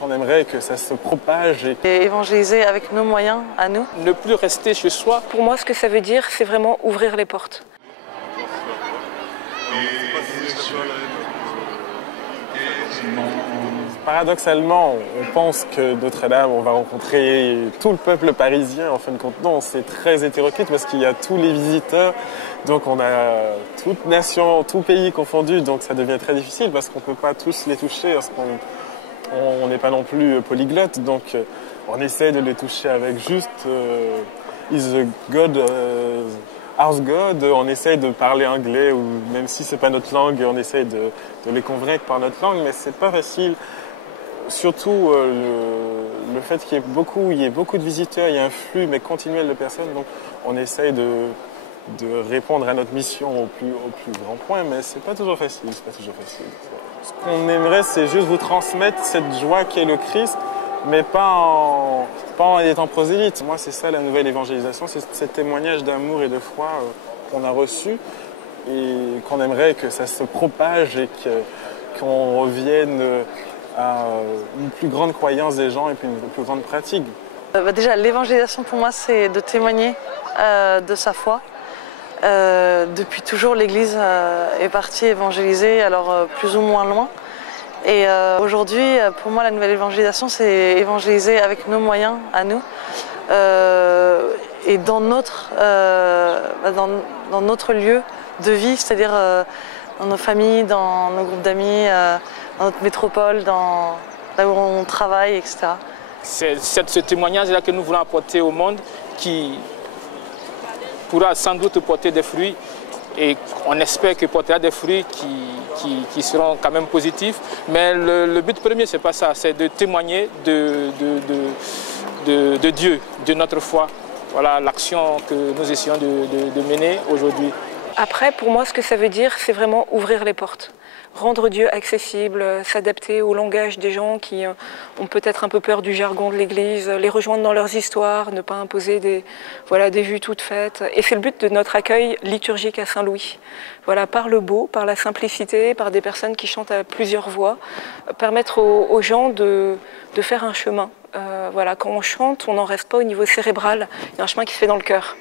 Qu'on aimerait que ça se propage et évangéliser avec nos moyens à nous. Ne plus rester chez soi. Pour moi, ce que ça veut dire, c'est vraiment ouvrir les portes. Paradoxalement, on pense que Notre-Dame, on va rencontrer tout le peuple parisien. En fin de compte, non, c'est très hétéroclite parce qu'il y a tous les visiteurs. Donc on a toute nation, tout pays confondu. Donc ça devient très difficile parce qu'on ne peut pas tous les toucher, parce qu'on n'est pas non plus polyglotte. Donc on essaie de les toucher avec juste Is the God, House God. On essaie de parler anglais, ou même si c'est pas notre langue, on essaie de les convaincre par notre langue, mais c'est pas facile. Surtout le fait qu'il y ait beaucoup de visiteurs, il y a un flux mais continuel de personnes, donc on essaye de répondre à notre mission au plus grand point, mais c'est pas toujours facile, Ce qu'on aimerait, c'est juste vous transmettre cette joie qu'est le Christ, mais pas en étant prosélyte. Moi, c'est ça la nouvelle évangélisation, c'est ce témoignage d'amour et de foi qu'on a reçu et qu'on aimerait que ça se propage et qu'on revienne à une plus grande croyance des gens et puis une plus grande pratique. Déjà, l'évangélisation pour moi, c'est de témoigner de sa foi. Depuis toujours, l'Église est partie évangéliser, alors plus ou moins loin. Et aujourd'hui, pour moi, la nouvelle évangélisation, c'est évangéliser avec nos moyens à nous. Et dans notre lieu de vie, c'est-à-dire dans nos familles, dans nos groupes d'amis, dans notre métropole, là où on travaille, etc. C'est ce témoignage-là que nous voulons apporter au monde qui pourra sans doute porter des fruits, et on espère qu'il portera des fruits qui seront quand même positifs. Mais le but premier, c'est pas ça, c'est de témoigner de Dieu, de notre foi. Voilà l'action que nous essayons de mener aujourd'hui. Après, pour moi, ce que ça veut dire, c'est vraiment ouvrir les portes. Rendre Dieu accessible, s'adapter au langage des gens qui ont peut-être un peu peur du jargon de l'Église, les rejoindre dans leurs histoires, ne pas imposer des vues toutes faites. Et c'est le but de notre accueil liturgique à Saint-Louis. Voilà, par le beau, par la simplicité, par des personnes qui chantent à plusieurs voix, permettre aux gens de faire un chemin. Voilà, quand on chante, on n'en reste pas au niveau cérébral, il y a un chemin qui se fait dans le cœur,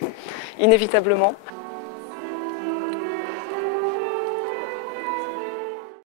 inévitablement.